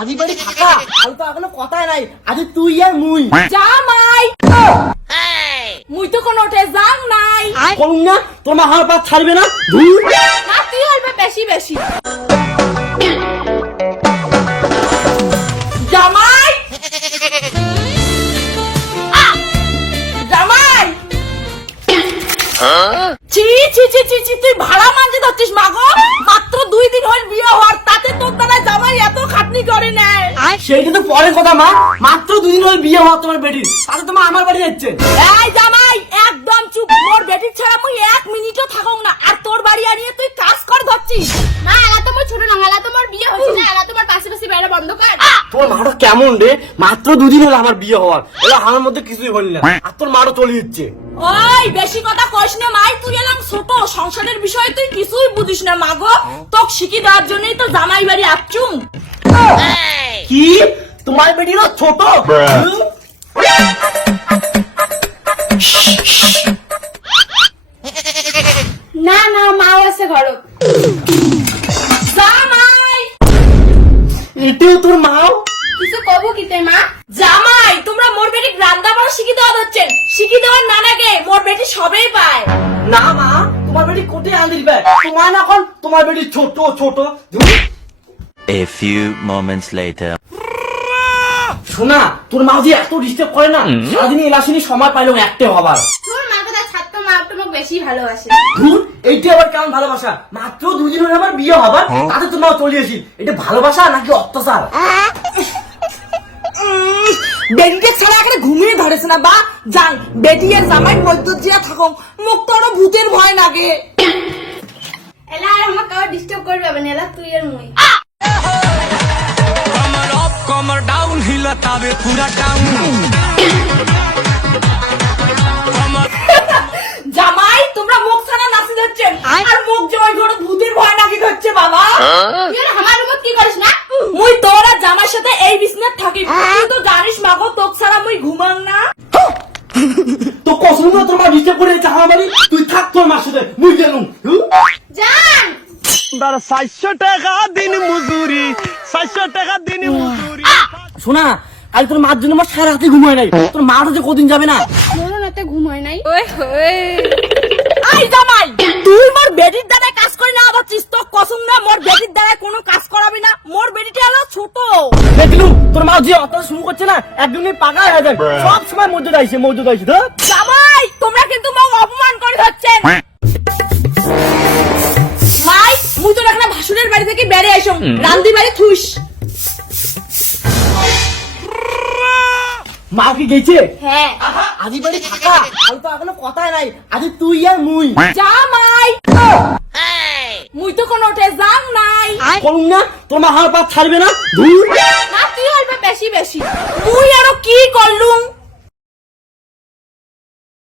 আজি বাড়ি থাকা কাল তো এখনো কথাই নাই। আজি তুই আর মুই জামাই মুই তো কোনো ওঠে যাং নাই করুন না, তোমার হার পা ছাড়বে না। ধুর। না তুই হইবে বেশি বেশি জামাই জামাই চি চি চি চি চি তুই ভাড়া মানতে ধরছিস মাগো। মাত্র 2 দিন হল বিয়ে হওয়ার, তাতে তোর দ্বারা জামাই এত খাটনি করে নেয়। সেইটা তো পরের কথা মা, মাত্র 2 দিন হল বিয়ে হওয়া তোমার বেটির, তাতে তোমার আমার বাড়ি যাচ্ছে। এই জামাই একদম চুপ। মোর বেটির ছাড়া মুই 1 মিনিটও থাকুম না। আর তোর বাড়ি আনিয়ে তুই কাজ কর ধরছিস না। এলা তোমার ছোট না, এলা তোমার বিয়ে হচ্ছে না, এলা তোমার পাশে পাশে বেড়া বন্ধ কর। তোমার মাটা কেমন রে, মাত্র 2 দিন হলো আমার বিয়ে হওয়ার, এলা আমার মধ্যে কিছুই হল না, আর তোর মারও চলে যাচ্ছে। ওই বেশি কথা কইস না মাই, তুই এলাম ছোট, সংসারের বিষয়ে তুই কিছুই বুঝিস না মাগো। তোক শিখি দেওয়ার জন্যই তো জামাই বাড়ি আসছুম। কি তোমার বেটিরও ছোট? না না মাও আছে ঘরত। জামাই এটাও তোর মাও? কিছু কব কিতে মা? জামাই তোমরা মোর বেটি রান্না বাড়া শিখি দেওয়া হচ্ছেন, শিখি দেওয়ার না লাগে মোর বেটি সবেই পায়। না মা, তোমার বেটি কোথায় আনদিবে? তোমার না এখন তোমার বেটি ছোট ছোট। A few moments later. শোনা, তোর মা যে এত ডিস্টার্ব করে না, সারাদিন এলাসিনি সময় পাইলো একটা হবার। তোর মার কথা ছাড়তো, মা তোমাকে বেশি ভালোবাসে। ধুর, এইটা আবার কেমন ভালোবাসা? মাত্র 2 দিন হলে আমার বিয়ে হবার, তাতে তোর মা চলে আসি। এটা ভালোবাসা নাকি অত্যাচার? বেটিকে ছাড়া এখানে ঘুমিয়ে ধরেছে না বা যাই বেটি আর জামাই মধ্যজিয়া থাকো, মুখ তোর ভূতের ভয় লাগে। এলা আর আমাকে কাউ ডিস্টার্ব করবে না, এলা তুই আর মুই। कमर अप कमर डाउन हिलतावे पूरा टाउन। জামাই তোমরা মুখ ছাড়া নাচি ধরছেন, আর মুখ জামাই ঘরে ভূতের ভয় নাকি ধরছে বাবা। তুই আমার রুমত কি করিস না? মুই তোর আর জামার সাথে এই বিছনাত থাকি, তুই তো জানিস মাগো তোক ছাড়া মুই ঘুমাং না। তো কসম না তোর মা ডিস্টার্ব করে চাহা মারি, তুই থাক তোর মার সাথে, মুই গেলুম। জান दार 700 টাকা দিন মজুরি, 700 টাকা দিন মজুরি। শোনা, আজ তোর মার জন্য আমার সারা রাতে ঘুমায় নাই, তোর মাটা যে কদিন যাবে না। মোরও রাতে ঘুম হয় নাই। আই জামাই তুই মোর বেটির দ্বারা কাজ করি না আবারছিস, তো কসম না মোর বেটির দ্বারা কোনো কাজ করাবি না। মোর বেটিটা হলো ছোট। দেখলু তোর মা যে অত শুরু করছে না, একদমই পাগল হয়ে যায়, সব সময় মজুদ আইছে তো। জামাই তোমরা কিন্তু মোক অপমান করে ধরছেন। মাই মুই তো এখানে ভাসুরের বাড়ি থেকে বেড়ে আইসম, রান্দি বাড়ি থুস। মা কি গেছে? হ্যাঁ আজি বাড়ি থাকা কাল তো এখনো কথাই নাই। আজি তুই আর মুই জামাই মুই তো কোনো ওঠে যাং নাই করুন না, তোমার হার পা ছাড়বে না। ধুর। না তুই হইবে বেশি বেশি। মুই আরো কি করলুম?